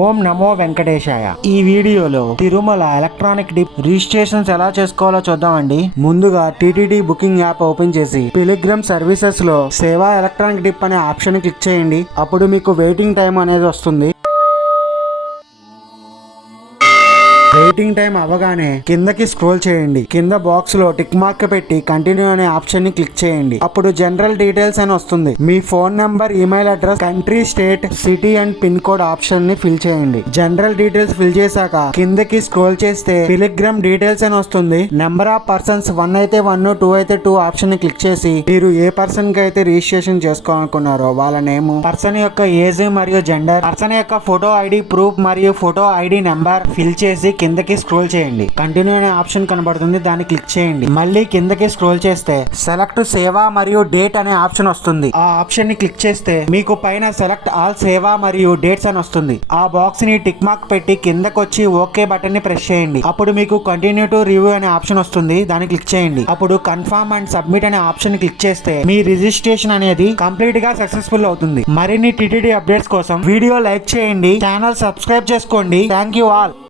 ఓం నమో వెంకటేశాయ. ఈ వీడియోలో Tirumala electronic dip registrations ఎలా చేసుకోవాలో చూద్దామండి. ముందుగా టీటీడీ బుకింగ్ యాప్ ఓపెన్ చేసి పిలిగ్రమ్ సర్వీసెస్లో సేవా ఎలక్ట్రానిక్ డిప్ అనే ఆప్షన్ క్లిక్ చేయండి. అప్పుడు మీకు వెయిటింగ్ టైం అనేది వస్తుంది. వెయిటింగ్ టైం అవ్వగానే కిందకి స్క్రోల్ చేయండి. కింద బాక్స్లో టిక్ మార్క్ పెట్టి కంటిన్యూ అనే ఆప్షన్ని క్లిక్ చేయండి. అప్పుడు జనరల్ డీటెయిల్స్ అని వస్తుంది. మీ phone number email address country state city and pin code ఆప్షన్ని ఫిల్ చేయండి. జనరల్ డీటెయిల్స్ ఫిల్ చేశాక కిందకి స్క్రోల్ చేస్తే టెలిగ్రామ్ డీటెయిల్స్ అని వస్తుంది. నెంబర్ ఆఫ్ పర్సన్స్ వన్ అయితే వన్ టూ అయితే టూ ఆప్షన్ని క్లిక్ చేసి మీరు ఏ పర్సన్కి అయితే రిజిస్ట్రేషన్ చేసుకోవాలనుకున్నారో వాళ్ళ నేమ్ పర్సన్ యొక్క ఏజ్ మరియు జెండర్ పర్సన్ యొక్క ఫోటో ఐడి ప్రూఫ్ మరియు ఫోటో ఐడి నెంబర్ ఫిల్ చేసి కిందకి స్క్రోల్ చేయండి. కంటిన్యూ అనే ఆప్షన్ కనబడుతుంది. దాన్ని క్లిక్ చేయండి. మళ్ళీ కిందకి స్క్రోల్ చేస్తే సెలెక్ట్ సేవా మరియు డేట్ అనే ఆప్షన్ వస్తుంది. ఆ ఆప్షన్ని క్లిక్ చేస్తే మీకు పైన సెలెక్ట్ ఆల్ సేవా మరియు డేట్స్ అని వస్తుంది. ఆ బాక్స్ని టిక్ మార్క్ పెట్టి కిందకి వచ్చి ఓకే బటన్ని ప్రెస్ చేయండి. అప్పుడు మీకు కంటిన్యూ టు రివ్యూ అనే ఆప్షన్ వస్తుంది. దాన్ని క్లిక్ చేయండి. అప్పుడు కన్ఫర్మ్ అండ్ సబ్మిట్ అనే ఆప్షన్ క్లిక్ చేస్తే మీ రిజిస్ట్రేషన్ అనేది కంప్లీట్గా సక్సెస్ఫుల్ అవుతుంది. మరిన్ని టిటిడి అప్డేట్స్ కోసం వీడియో లైక్ చేయండి. ఛానల్ సబ్స్క్రైబ్ చేసుకోండి. Thank you all